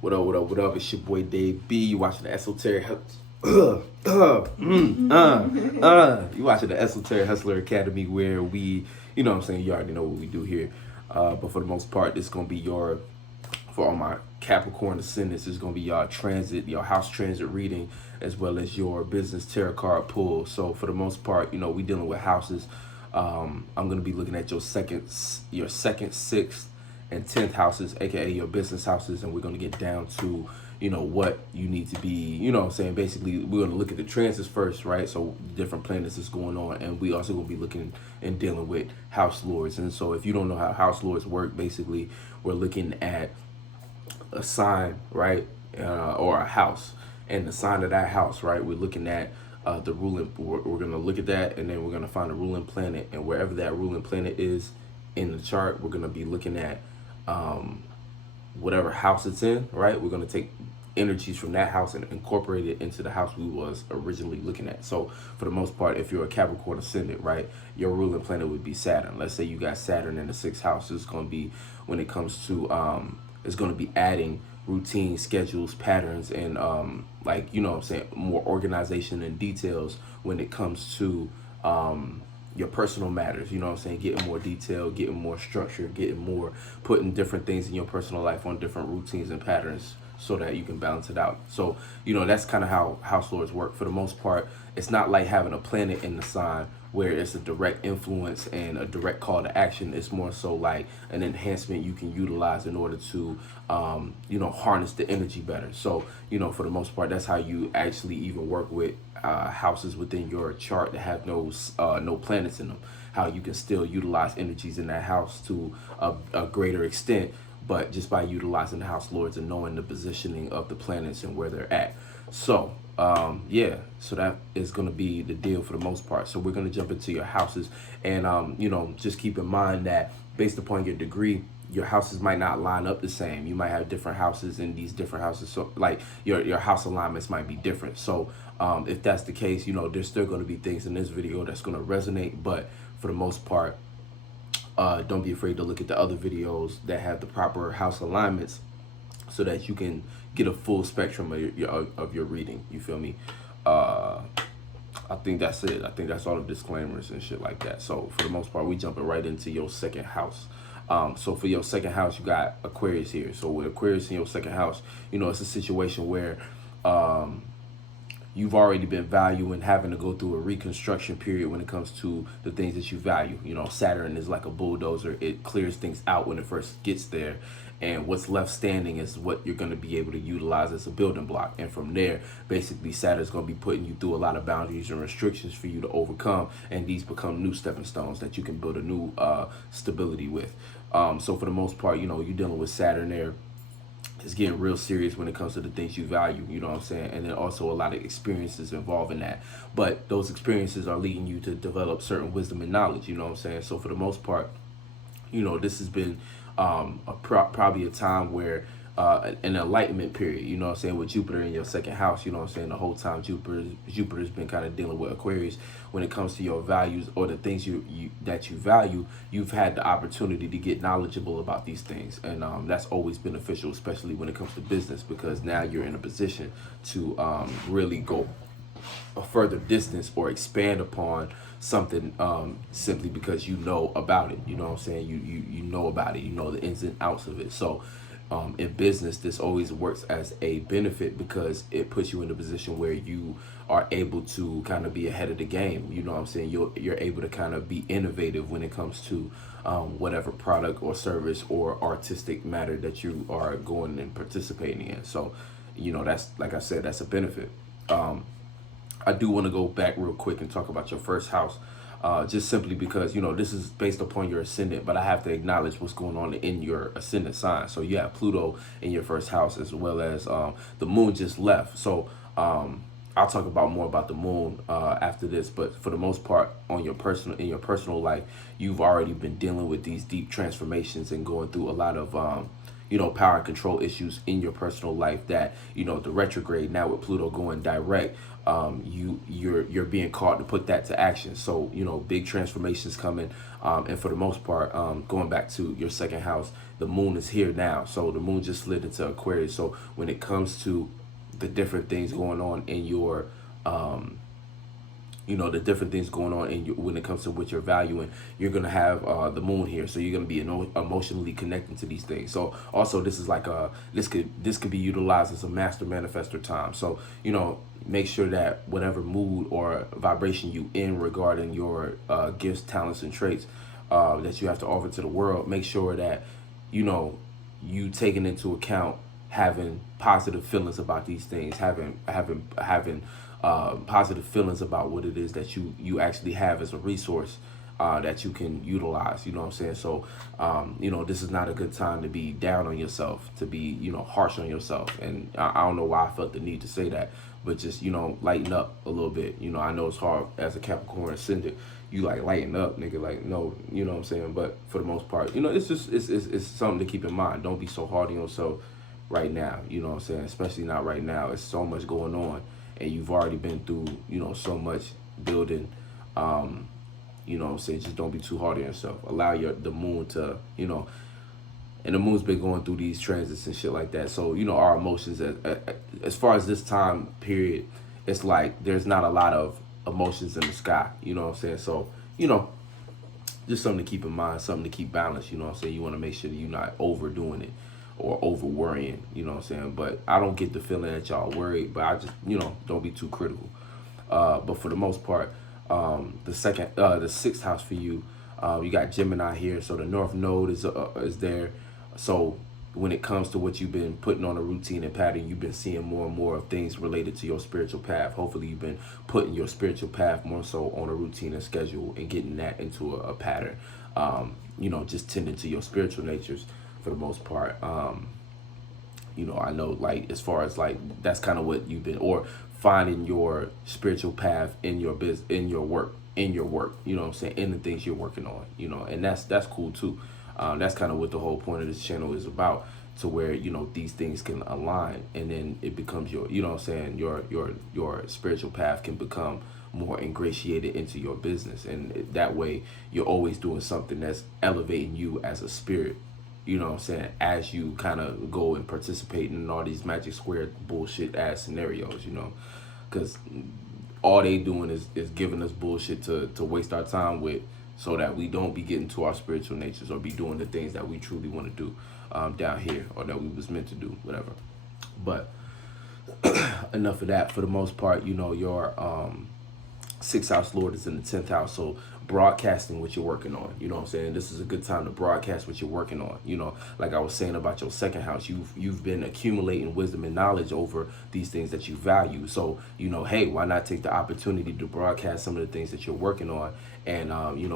What up, what up, what up? It's your boy Dave B. You watching the Esoteric You watching the Esoteric Hustler Academy, where we, you know what I'm saying, you already know what we do here. But for the most part, it's gonna be for all my Capricorn ascendants, it's gonna be your house transit reading, as well as your business tarot card pull. So for the most part, we dealing with houses. I'm gonna be looking at your second, sixth, and 10th houses, aka your business houses, and we're going to get down to what you need to be, basically we're going to look at the transits first, right? So different planets is going on, and we also going to be looking and dealing with house lords. And so if you don't know how house lords work, basically we're looking at a sign, right, or a house, and the sign of that house, right, we're looking at the ruling. We're going to look at that, and then we're going to find a ruling planet, and wherever that ruling planet is in the chart, we're going to be looking at whatever house it's in, right? We're going to take energies from that house and incorporate it into the house we was originally looking at. So for the most part, if you're a Capricorn ascendant, right, your ruling planet would be Saturn. Let's say you got Saturn in the 6th house. It's going to be, when it comes to it's going to be adding routine, schedules, patterns, and more organization and details when it comes to your personal matters, getting more detail, getting more structure, putting different things in your personal life on different routines and patterns so that you can balance it out. So, that's kind of how house lords work. For the most part, it's not like having a planet in the sign where it's a direct influence and a direct call to action. It's more so like an enhancement you can utilize in order to, harness the energy better. So, for the most part, that's how you actually even work with houses within your chart that have no planets in them. How you can still utilize energies in that house to a greater extent, but just by utilizing the house lords and knowing the positioning of the planets and where they're at. So so that is going to be the deal for the most part. So we're going to jump into your houses, and just keep in mind that based upon your degree, your houses might not line up the same. You might have different houses in these different houses, so like your house alignments might be different. So if that's the case, there's still going to be things in this video that's going to resonate, but for the most part, don't be afraid to look at the other videos that have the proper house alignments so that you can get a full spectrum of your reading. You feel me? I think that's it. I think that's all the disclaimers and shit like that. So for the most part, we jumping right into your second house. So for your second house, you got Aquarius here. So with Aquarius in your second house, it's a situation where you've already been valuing having to go through a reconstruction period when it comes to the things that you value. Saturn is like a bulldozer. It clears things out when it first gets there. And what's left standing is what you're going to be able to utilize as a building block. And from there, basically, Saturn's going to be putting you through a lot of boundaries and restrictions for you to overcome. And these become new stepping stones that you can build a new stability with. So for the most part, you're dealing with Saturn there. It's getting real serious when it comes to the things you value, you know what I'm saying? And then also a lot of experiences involved in that. But those experiences are leading you to develop certain wisdom and knowledge, you know what I'm saying? So for the most part, this has been probably a time where an enlightenment period, you know what I'm saying, with Jupiter in your second house, you know what I'm saying, the whole time Jupiter's been kind of dealing with Aquarius. When it comes to your values or the things that you value, you've had the opportunity to get knowledgeable about these things, and that's always beneficial, especially when it comes to business, because now you're in a position to really go a further distance or expand upon something simply because you know about it. You know what I'm saying? You know about it. You know the ins and outs of it. So in business, this always works as a benefit because it puts you in a position where you are able to kind of be ahead of the game. You know what I'm saying? You're able to kind of be innovative when it comes to whatever product or service or artistic matter that you are going and participating in. So, that's, like I said, that's a benefit. I do want to go back real quick and talk about your first house, just simply because, this is based upon your ascendant, but I have to acknowledge what's going on in your ascendant sign. So you have Pluto in your first house, as well as the moon just left. So I'll talk about more about the moon after this, but for the most part, in your personal life, you've already been dealing with these deep transformations and going through a lot of power and control issues in your personal life that, the retrograde now with Pluto going direct, you're being called to put that to action. So, big transformations coming. And for the most part, going back to your second house, the moon is here now. So the moon just slid into Aquarius. So when it comes to the different things going on in your the different things going on in you when it comes to what you're valuing, you're gonna have the moon here, so you're gonna be emotionally connected to these things. So also this is like this could be utilized as a master manifestor time. So make sure that whatever mood or vibration you in regarding your gifts, talents, and traits that you have to offer to the world, make sure that you taking into account having positive feelings about these things, having positive feelings about what it is that you actually have as a resource that you can utilize. You know what I'm saying? So this is not a good time to be down on yourself, to be harsh on yourself. And I don't know why I felt the need to say that, but just lighten up a little bit. I know it's hard as a Capricorn Ascendant. You like lighten up, nigga. Like, no, you know what I'm saying? But for the most part, it's just it's something to keep in mind. Don't be so hard on yourself right now. You know what I'm saying? Especially not right now. It's so much going on, and you've already been through so much building. You know what I'm saying? Just don't be too hard on yourself. Allow the moon to and the moon's been going through these transits and shit like that. So our emotions as far as this time period, it's like there's not a lot of emotions in the sky. You know what I'm saying? So just something to keep in mind, something to keep balanced. You know what I'm saying? You want to make sure that you're not overdoing it or over worrying. You know what I'm saying? But I don't get the feeling that y'all worried, but I just don't be too critical. But for the most part, the sixth house for you, you got Gemini here, so the North Node is there. So when it comes to what you've been putting on a routine and pattern, you've been seeing more and more of things related to your spiritual path. Hopefully you've been putting your spiritual path more so on a routine and schedule and getting that into a pattern. Just tending to your spiritual natures for the most part. I know, like, as far as like that's kind of what you've been, or finding your spiritual path in your business, in your work, you know what I'm saying, in the things you're working on, and that's cool too. That's kind of what the whole point of this channel is about, to where these things can align, and then it becomes your, what I'm saying, your spiritual path can become more ingratiated into your business, and that way you're always doing something that's elevating you as a spirit. You know what I'm saying? As you kind of go and participate in all these magic square bullshit ass scenarios, because all they doing is giving us bullshit to waste our time with, so that we don't be getting to our spiritual natures or be doing the things that we truly want to do down here, or that we was meant to do, whatever. But enough of that. For the most part, your sixth house lord is in the 10th house, so broadcasting what you're working on. You know what I'm saying? This is a good time to broadcast what you're working on. Like I was saying about your second house, you've been accumulating wisdom and knowledge over these things that you value. So hey, why not take the opportunity to broadcast some of the things that you're working on? And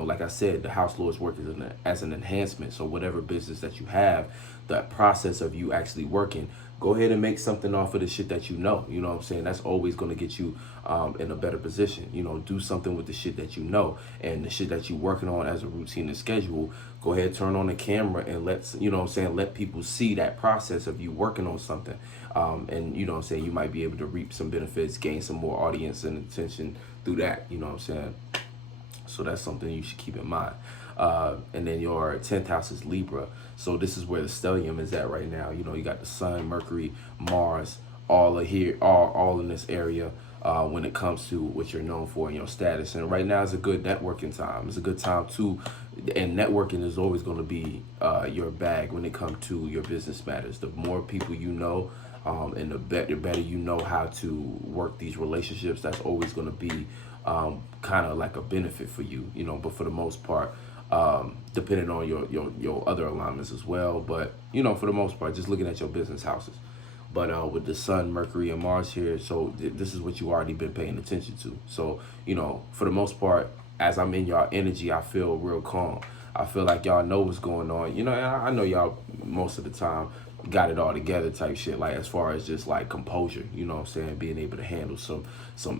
like I said, the house lord's work is as an enhancement. So whatever business that you have, that process of you actually working, go ahead and make something off of the shit that you know. You know what I'm saying? That's always going to get you in a better position. Do something with the shit that you know, and the shit that you're working on as a routine and schedule. Go ahead, turn on the camera, and let people see that process of you working on something. And you know what I'm saying, you might be able to reap some benefits, gain some more audience and attention through that. You know what I'm saying? So that's something you should keep in mind. And then your 10th house is Libra. So this is where the stellium is at right now. You got the Sun, Mercury, Mars, all are here, all in this area when it comes to what you're known for and your status. And right now is a good networking time. It's a good time too. And networking is always going to be your bag when it comes to your business matters. The more people you know, and the better you know how to work these relationships, that's always going to be kind of like a benefit for you, but for the most part, depending on your other alignments as well. But, for the most part, just looking at your business houses. But with the Sun, Mercury, and Mars here, so this is what you already been paying attention to. So, for the most part, as I'm in y'all energy, I feel real calm. I feel like y'all know what's going on. And I know y'all most of the time got it all together type shit, like as far as just like composure, you know what I'm saying, being able to handle some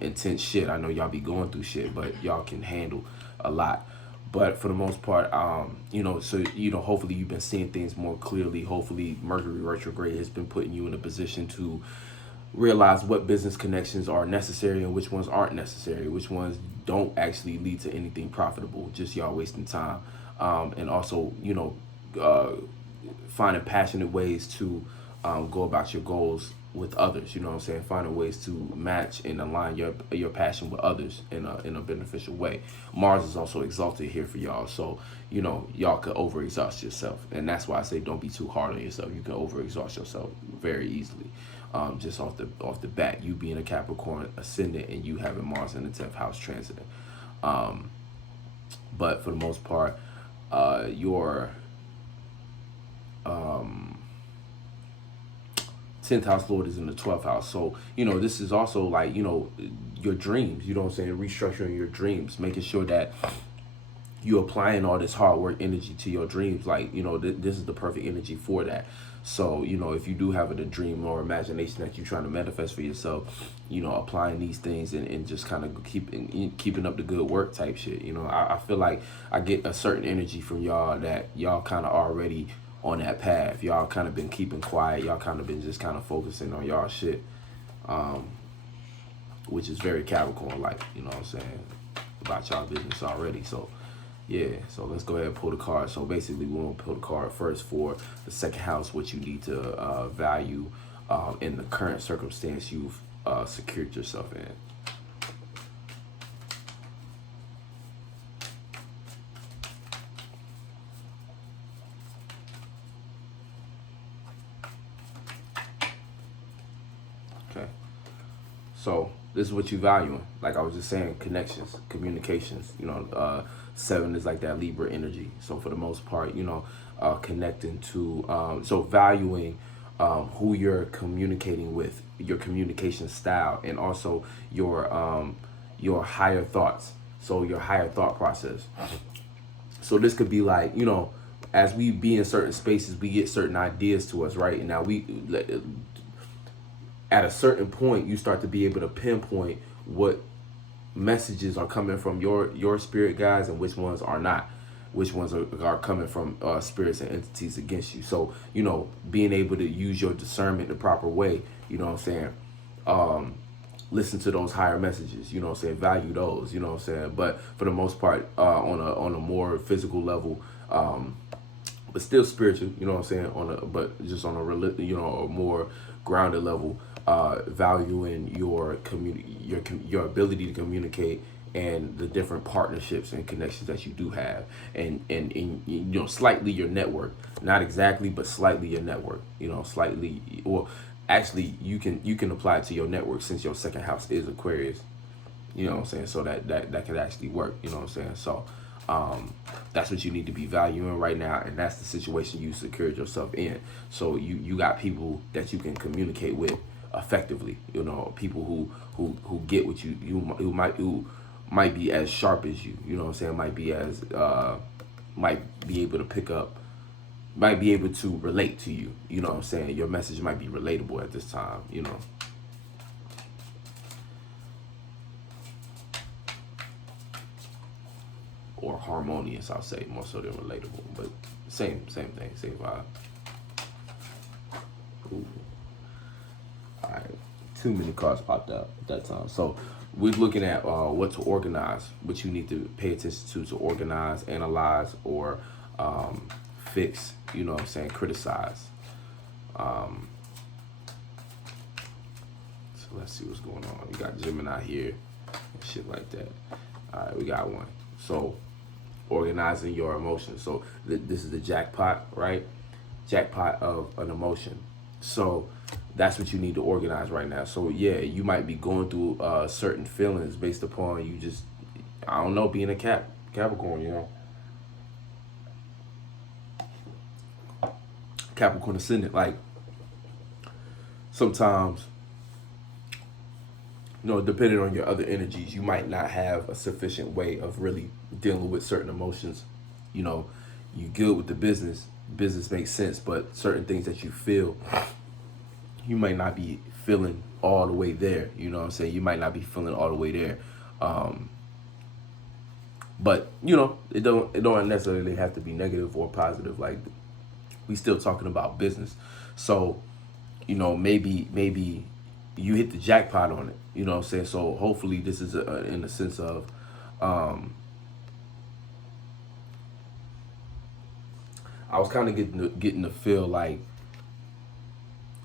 intense shit. I know y'all be going through shit, but y'all can handle a lot. But for the most part, hopefully you've been seeing things more clearly. Hopefully Mercury retrograde has been putting you in a position to realize what business connections are necessary and which ones aren't necessary, which ones don't actually lead to anything profitable, just y'all wasting time. And also, finding passionate ways to go about your goals with others. You know what I'm saying? Finding ways to match and align your passion with others in a beneficial way. Mars is also exalted here for y'all, so you know y'all could overexhaust yourself, and that's why I say don't be too hard on yourself. You can overexhaust yourself very easily. Just off the bat, you being a Capricorn ascendant and you having Mars in the 10th house transiting. But for the most part, your 10th house lord is in the 12th house. So, you know, this is also like, you know, your dreams, you know what I'm saying? Restructuring your dreams, making sure that you're applying all this hard work energy to your dreams. Like, you know, this is the perfect energy for that. So, you know, if you do have a dream or imagination that you're trying to manifest for yourself, you know, applying these things and just kind of keeping up the good work type shit. You know, I feel like I get a certain energy from y'all that y'all kind of already on that path. Y'all kind of been keeping quiet. Y'all kind of been just kind of focusing on y'all shit, which is very Capricorn like, you know what I'm saying, about y'all business already. So yeah, so let's go ahead and pull the card. So basically we want to pull the card first for the second house, what you need to value in the current circumstance you've secured yourself in. Okay, so this is what you valuing. Like I was just saying, connections, communications. You know, 7 is like that Libra energy. So for the most part, you know, connecting to, so valuing who you're communicating with, your communication style, and also your higher thoughts. So your higher thought process. So this could be like, you know, as we be in certain spaces, we get certain ideas to us, right? And now at a certain point, you start to be able to pinpoint what messages are coming from your spirit guides and which ones are not, which ones are coming from spirits and entities against you. So, you know, being able to use your discernment the proper way, you know what I'm saying, listen to those higher messages, you know what I'm saying, value those, you know what I'm saying. But for the most part, on a more physical level, but still spiritual, you know what I'm saying, but just on a you know, a more grounded level, valuing your ability to communicate and the different partnerships and connections that you do have, and you know, slightly your network, not exactly, but slightly your network, you know, slightly, or actually you can apply it to your network since your second house is Aquarius, you know what I'm saying, so that could actually work, you know what I'm saying. So that's what you need to be valuing right now, and that's the situation you secured yourself in. So you got people that you can communicate with effectively, you know, people who get what who might be as sharp as you know what I'm saying, might be able to pick up, might be able to relate to you, you know what I'm saying. Your message might be relatable at this time, you know. Or harmonious, I'll say, more so than relatable, but same thing, same vibe. Ooh. All right, too many cards popped out at that time. So we're looking at what to organize, what you need to pay attention to organize, analyze, or fix, you know what I'm saying, criticize. So let's see what's going on. You got Gemini here and shit like that. All right, we got one. So organizing your emotions. So this is the jackpot, right? Jackpot of an emotion. So that's what you need to organize right now. So yeah, you might be going through certain feelings based upon you just, I don't know, being a Capricorn, you know. Capricorn ascendant, like sometimes, you know, depending on your other energies, you might not have a sufficient way of really dealing with certain emotions. You know, you good with the business makes sense, but certain things that you feel, you might not be feeling all the way there. You know what I'm saying? You might not be feeling all the way there. But, you know, it don't necessarily have to be negative or positive. Like, we still talking about business. So, you know, maybe you hit the jackpot on it, you know what I'm saying? So hopefully this is in the sense of, I was kind of getting to feel like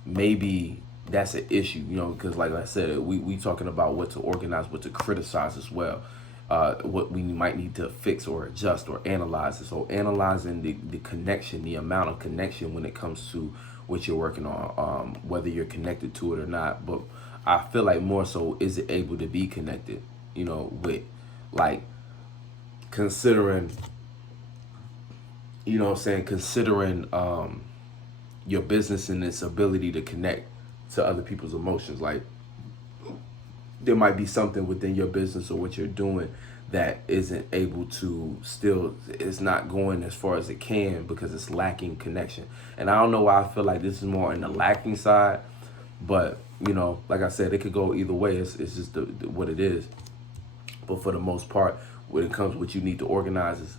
maybe that's an issue, because like I said, we talking about what to organize, what to criticize as well, what we might need to fix or adjust or analyze. So analyzing the connection, the amount of connection when it comes to what you're working on, whether you're connected to it or not. But I feel like more so, is it able to be connected, with like considering, considering your business and its ability to connect to other people's emotions. Like there might be something within your business or what you're doing that isn't able to still, it's not going as far as it can because it's lacking connection. And I don't know why I feel like this is more in the lacking side, but like I said, it could go either way. It's just what it is. But for the most part, when it comes, what you need to organize is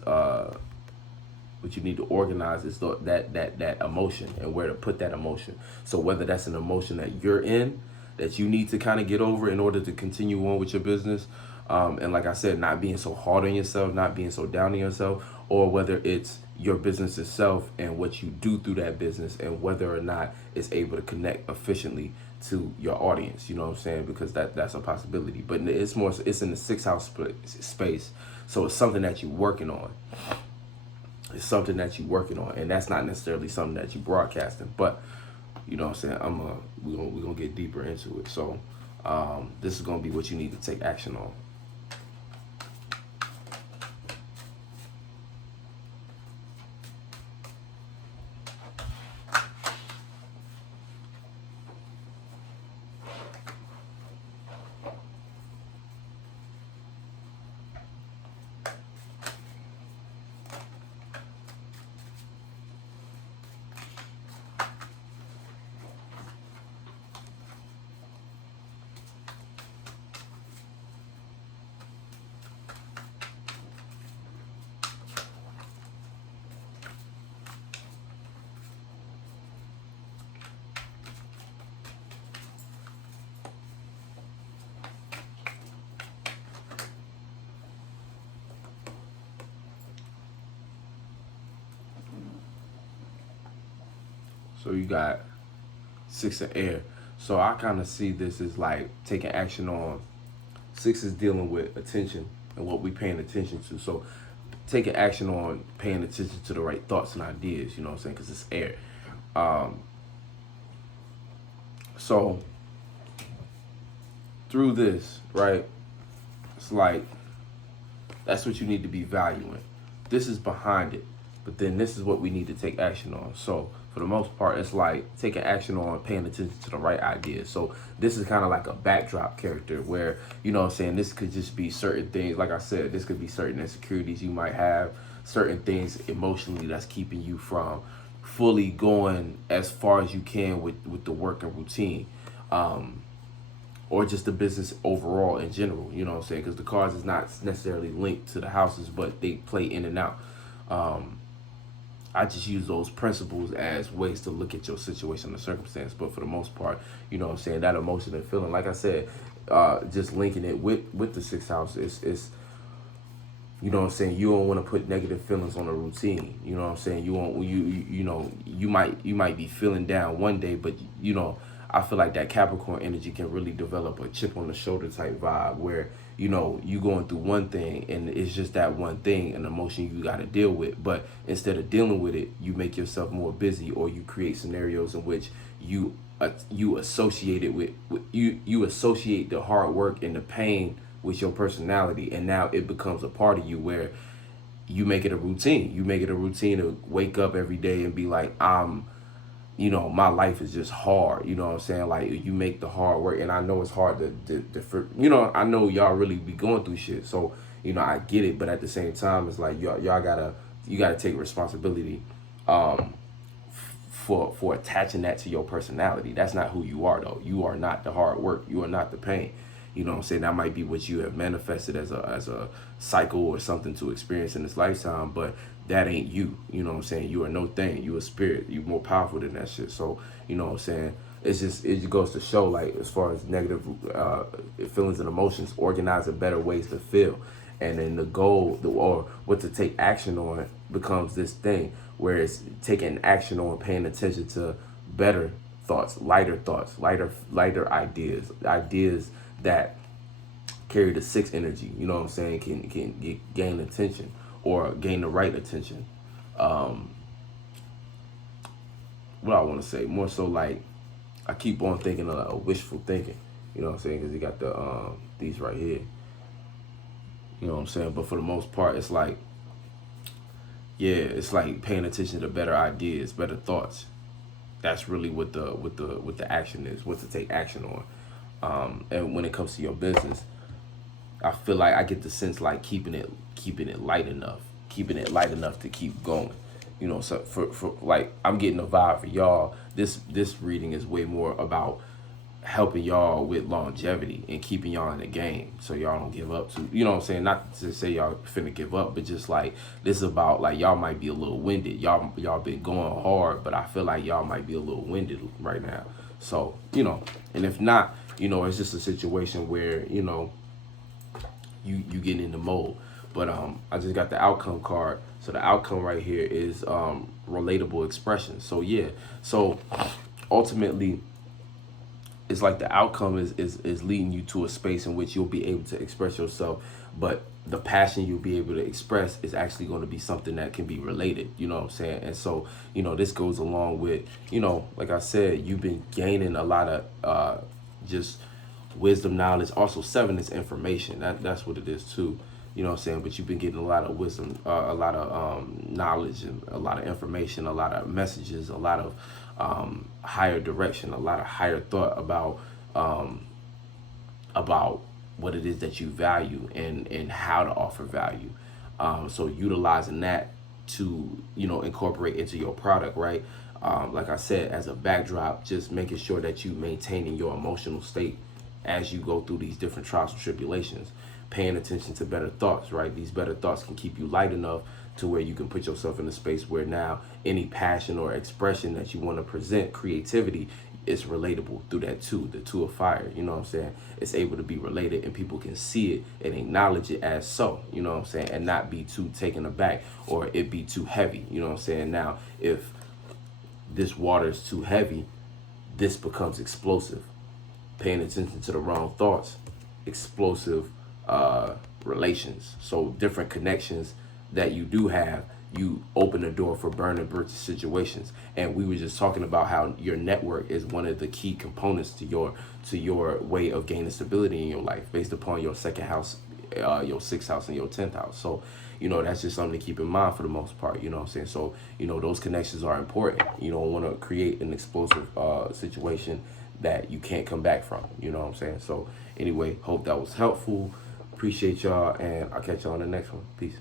that emotion and where to put that emotion. So whether that's an emotion that you're in that you need to kind of get over in order to continue on with your business, and like I said, not being so hard on yourself, not being so down on yourself, or whether it's your business itself and what you do through that business and whether or not it's able to connect efficiently to your audience, because that's a possibility. But it's in the sixth house space, so it's something that you're working on. It's something that you're working on, and that's not necessarily something that you're broadcasting. But we're gonna get deeper into it. So this is gonna be what you need to take action on. So you got 6 of air. So I kind of see this as like taking action on. 6 is dealing with attention and what we paying attention to. So taking action on paying attention to the right thoughts and ideas, because it's air. So through this, right, it's like that's what you need to be valuing. This is behind it, but then this is what we need to take action on. So for the most part, it's like taking action on paying attention to the right ideas. So this is kind of like a backdrop character where, this could just be certain things. Like I said, this could be certain insecurities you might have, certain things emotionally that's keeping you from fully going as far as you can with the work and routine. Or just the business overall in general, because the cards is not necessarily linked to the houses, but they play in and out. I just use those principles as ways to look at your situation or circumstance. But for the most part, that emotion and feeling, like I said, just linking it with the 6th house is you don't want to put negative feelings on a routine. You won't, you might be feeling down one day, but I feel like that Capricorn energy can really develop a chip on the shoulder type vibe where, you going through one thing and it's just that one thing, an emotion you got to deal with. But instead of dealing with it, you make yourself more busy, or you create scenarios in which you associate it with you associate the hard work and the pain with your personality. And now it becomes a part of you where you make it a routine. You make it a routine to wake up every day and be like, my life is just hard. Like you make the hard work, and I know it's hard to I know y'all really be going through shit. So, I get it, but at the same time, it's like you gotta take responsibility for attaching that to your personality. That's not who you are, though. You are not the hard work. You are not the pain. That might be what you have manifested as a cycle or something to experience in this lifetime, but that ain't you. You are no thing. You a spirit. You more powerful than that shit. So, it just goes to show, like, as far as negative feelings and emotions, organizing better ways to feel. And then the goal, or what to take action on, becomes this thing where it's taking action on paying attention to better thoughts, lighter ideas that carry the sixth energy. You know what I'm saying? Can gain attention or gain the right attention. What I want to say more so like I keep on thinking of wishful thinking. You know what I'm saying? Because you got the these right here. You know what I'm saying? But for the most part, it's like, yeah, it's like paying attention to better ideas, better thoughts. That's really what the action is, what to take action on. And when it comes to your business, I feel like I get the sense like keeping it light enough, to keep going. You know, so for like I'm getting a vibe for y'all. This reading is way more about helping y'all with longevity and keeping y'all in the game so y'all don't give up too. You know what I'm saying? Not to say y'all finna give up, but just like this is about like y'all might be a little winded. Y'all been going hard, but I feel like y'all might be a little winded right now. So, you know, and if not, you know, it's just a situation where, you know, you getting in the mode. But I just got the outcome card. So the outcome right here is relatable expression. So yeah. So ultimately it's like the outcome is leading you to a space in which you'll be able to express yourself, but the passion you'll be able to express is actually going to be something that can be related. You know what I'm saying? And so, you know, this goes along with, you know, like I said, you've been gaining a lot of just wisdom, knowledge. Also, 7 is information. That's what it is too. You know what I'm saying? But you've been getting a lot of wisdom, a lot of knowledge, and a lot of information, a lot of messages, a lot of higher direction, a lot of higher thought about what it is that you value and how to offer value. So utilizing that to, you know, incorporate into your product, right? Like I said, as a backdrop, just making sure that you maintaining your emotional state as you go through these different trials and tribulations, paying attention to better thoughts, right? These better thoughts can keep you light enough to where you can put yourself in a space where now any passion or expression that you want to present, creativity, is relatable through that too, the 2 of fire. You know what I'm saying? It's able to be related and people can see it and acknowledge it as so, you know what I'm saying? And not be too taken aback or it be too heavy. You know what I'm saying? Now, if this water is too heavy, this becomes explosive. Paying attention to the wrong thoughts, explosive relations. So different connections that you do have, you open the door for burning bridge situations. And we were just talking about how your network is one of the key components to your way of gaining stability in your life based upon your 2nd house, your 6th house, and your 10th house. So, you know, that's just something to keep in mind for the most part. You know what I'm saying? So, you know, those connections are important. You don't want to create an explosive situation that you can't come back from. You know what I'm saying? So anyway, hope that was helpful. Appreciate y'all, and I'll catch y'all on the next one. Peace.